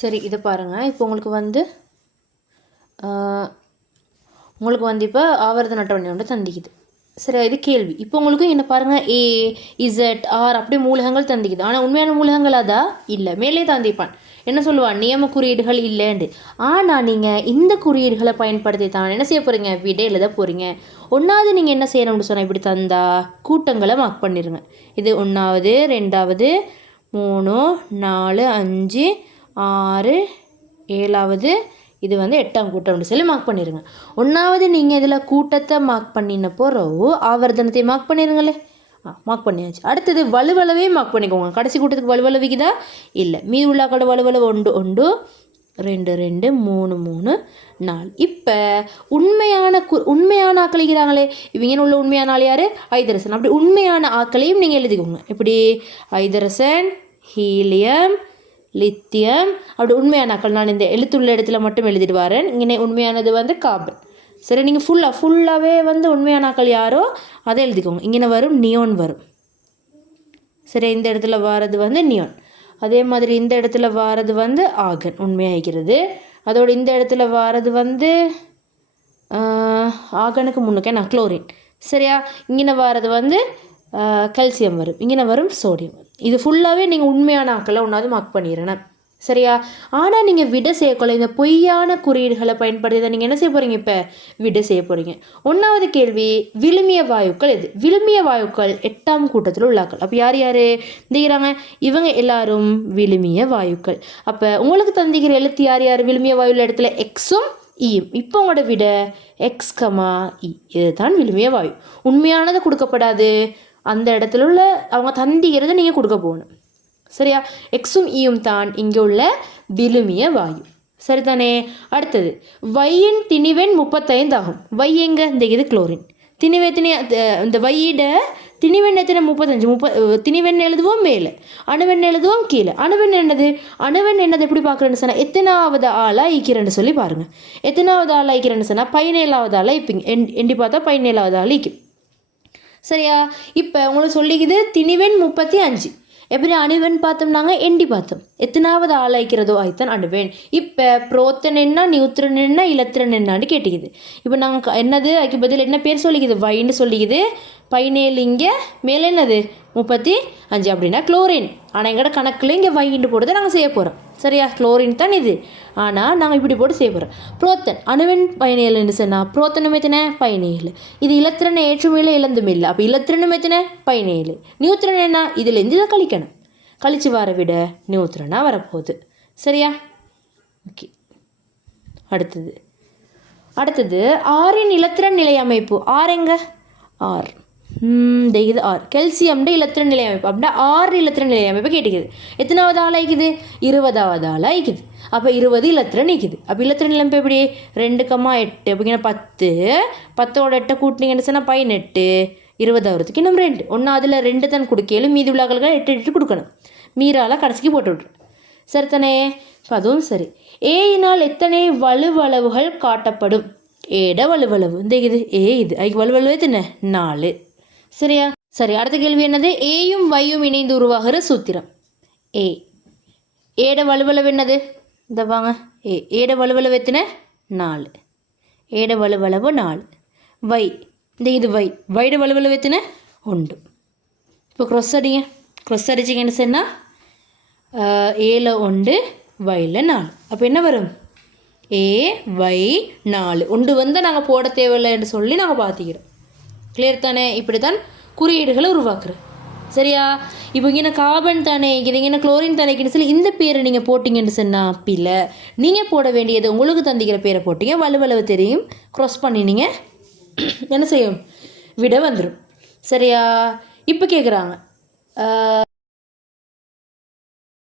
சரி இதை பாருங்கள். இப்போ உங்களுக்கு வந்து இப்போ ஆவர்த்தன அட்டவணை ஒன்று தந்திக்குது. சரி, இது கேள்வி. இப்போ உங்களுக்கு என்ன பாருங்கள், ஏ இசட் ஆர் அப்படி மூலகங்கள் தந்திக்குது. ஆனால் உண்மையான மூலகங்கள் அதா இல்லை, மேலே தந்திப்பான். என்ன சொல்லுவான், நியம குறியீடுகள் இல்லைண்டு. ஆனால் நீங்கள் இந்த குறியீடுகளை பயன்படுத்தி தான் என்ன செய்ய போகிறீங்க, விடை எழுத போகிறீங்க. ஒன்றாவது நீங்கள் என்ன செய்யணும்னு சொன்னால், இப்படி தந்தா கூட்டங்களை மார்க் பண்ணிடுங்க. இது 1வது 2வது 3 4 5 6 7வது, இது வந்து 8ஆம் கூட்டம்னு சொல்லி மார்க் பண்ணிடுங்க. 1வது நீங்கள் இதில் கூட்டத்தை மார்க் பண்ணின போகிறோ ஆவர்த்தனத்தை மார்க் பண்ணிடுங்களே. மார்க் பண்ணியாச்சு. அடுத்தது வலுவளவே மார்க் பண்ணிக்கோங்க. கடைசி கூட்டத்துக்கு வலுவளவிக்குதா இல்லை, மீது உள்ளாக்களோட வலுவளவு 1 1 2 2 3 3 4. இப்போ உண்மையான ஆக்கள் இருக்கிறாங்களே, இவங்க உள்ள உண்மையான ஆள் யார், ஐதரசன். அப்படி உண்மையான ஆக்களையும் நீங்கள் எழுதிக்கோங்க. இப்படி ஐதரசன், ஹீலியம், லித்தியம். அப்படி உண்மையான ஆக்கள் நான் இந்த எழுத்துள்ள இடத்துல மட்டும் எழுதிட்டு வரேன். இங்கே உண்மையானது வந்து கார்பன். சரி, நீங்கள் ஃபுல்லாகவே வந்து உண்மையான ஆக்கள் யாரோ அதை எழுதிக்கோங்க. இங்கே வரும் நியோன் வரும். சரி, இந்த இடத்துல வாரது வந்து நியோன். அதே மாதிரி இந்த இடத்துல வாரது வந்து ஆகன் உண்மையாகிறது. அதோடு இந்த இடத்துல வாரது வந்து ஆகனுக்கு முன்னுக்கே நான் குளோரின். சரியா, இங்கே வாரது வந்து கல்சியம் வரும். இங்கே வரும் சோடியம். இது ஃபுல்லாகவே நீங்கள் உண்மையான ஆக்களை ஒன்றாவது மார்க் பண்ணிடுறேன். சரியா, ஆனால் நீங்கள் விட செய்யக்கொள்ள இந்த பொய்யான குறியீடுகளை பயன்படுத்தி தான் நீங்கள் என்ன செய்ய போகிறீங்க, இப்போ விட செய்ய போகிறீங்க. 1வது கேள்வி, விழுமிய வாயுக்கள் எது? விழுமிய வாயுக்கள் 8ஆம் கூட்டத்தில் உள்ளாக்கள். அப்போ யார் யார் தந்திக்கிறாங்க, இவங்க எல்லாரும் விழுமிய வாயுக்கள். அப்போ உங்களுக்கு தந்திக்கிற எழுத்து யார் யார் விழுமிய வாயுள்ள இடத்துல எக்ஸும் ஈயும். இப்போ உங்களோட விட எக்ஸ் கமா இ, இதுதான் விழுமிய வாயு. உண்மையானது கொடுக்கப்படாது, அந்த இடத்துல உள்ள அவங்க தந்திக்கிறத நீங்கள் கொடுக்க போகணும். சரியா, எக்ஸும் ஈயும் தான் இங்கே உள்ள விழுமிய வாயு. சரிதானே. அடுத்தது வையின் திணிவெண் 35 ஆகும். வை எங்க, இந்த இது குளோரின். இந்த வையிட திணிவெண் எத்தனை, 35. திணிவெண் எழுதுவோம் மேலே, அணுவெண் எழுதுவோம் கீழே. அணுவெண் என்னது எப்படி பார்க்குறேன்னு சொன்னால், எத்தனாவது ஆளாக ஈக்கிறேன்னு சொல்லி பாருங்கள். எத்தனாவது ஆளாக ஈக்கிறேன்னு சொன்னால் 17வது ஆளாக ஈப்பிங்க. எண்டி பார்த்தா 17வது ஆள் ஈக்கும். சரியா, இப்போ உங்களுக்கு சொல்லிக்குது திணிவெண் 35. எப்படி அணுவெண் பார்த்தோம்னாங்க, எண்டி பார்த்தோம். எத்தனாவது ஆளாய்க்கிறதோ ஆய்த்தான் அணுவெண். இப்போ புரோத்தன் என்ன, நியூத்திரன் என்ன, இலத்திரன் என்னான்னு கேட்டுக்குது. இப்போ நாங்கள் என்னது அதுக்கு பதில் என்ன பேர் சொல்லிக்குது, வைன்னு சொல்லிக்குது. 17 இங்கே மேலே என்னது 35 அப்படின்னா குளோரின். ஆனால் எங்களோட கணக்கில் இங்கே வைன்னு போட்டு நாங்கள் செய்ய போகிறோம். சரியா, குளோரின் தான் இது. ஆனால் நாங்கள் இப்படி போட்டு செய்ய போகிறோம். புரோத்தன் அணுவெண் 17ன்னு சொன்னால் புரோத்தனும் எத்தனை 17. இது இலத்திரனை ஏற்றுமையில் இழந்தும் இல்லை. அப்போ இலத்திரனும் எத்தனை 17. நியூத்திரன் என்ன, இதுலேருந்து இதை கழிக்கணும். கழிச்சு வர விட நியூத்திரனாக வரப்போகுது. சரியா, ஓகே. அடுத்தது ஆரின் இலத்திரன் நிலை அமைப்பு. ஆர் எங்க, ஆர் இது ஆர் கெல்சியம்ட இலத்திரன் நிலை அமைப்பு. அப்படின்னா 6 இலத்திரன் நிலை அமைப்பு கேட்டுக்குது. எத்தனாவது ஆள் ஆயிக்குது, 20வது ஆள் ஆயிக்குது. அப்போ 20 இலத்திரன் நிற்குது. அப்போ இலத்திரன் நிலை அமைப்பு எப்படி, 2,8 அப்படிங்கிற 10. 10ஓட 8 கூட்டினீங்கன்னு சொன்னால் 18. 20 ஆகிறதுக்கு நம்ம 2. ஒன்று அதில் 2 தான் கொடுக்கலும், மீதி உள்ளாக்களுக்கு 8 கொடுக்கணும். மீறால கடைசிக்கு போட்டு விட்ரு. சரித்தானே. இப்போ அதுவும் சரி. ஏயினால் எத்தனை வலுவளவுகள் காட்டப்படும்? ஏட வலுவளவு இந்த இது ஏ, இது அதுக்கு வலுவளவு எத்தனை 4. சரியா, சரி. அடுத்த கேள்வி என்னது, ஏயும் வையும் இணைந்து உருவாகிற சூத்திரம். ஏட வலுவளவு என்னது, இந்த வாங்க, ஏட வலுவளவு எத்தனை 4. ஏட வலுவளவு 4. வை இந்த இது வைட வலுவளவு எத்தனை 1. இப்போ க்ரொஸ் அடிச்சிங்கன்னு சொன்னால் ஏல 1 வைல 4. அப்போ என்ன வரும், ஏ வை 4. 1 வந்து நாங்கள் போட தேவையில்லைன்னு சொல்லி நாங்கள் பார்த்துக்கிறோம். கிளியர் தானே. இப்படி தான் குறியீடுகளை உருவாக்குறோம். சரியா, இப்போ இங்கே கார்பன் தானே இது, இங்கே குளோரின் தானேன்னு சொல்லி இந்த பேரை நீங்கள் போட்டிங்கன்னு சொன்னால் பிள்ளை. நீங்கள் போட வேண்டியது உங்களுக்கு தந்திக்கிற பேரை போட்டிங்க, வலுவளவு தெரியும், க்ராஸ் பண்ணினீங்க, என்ன செய்யும், விட வந்துடும். சரியா. இப்போ கேட்குறாங்க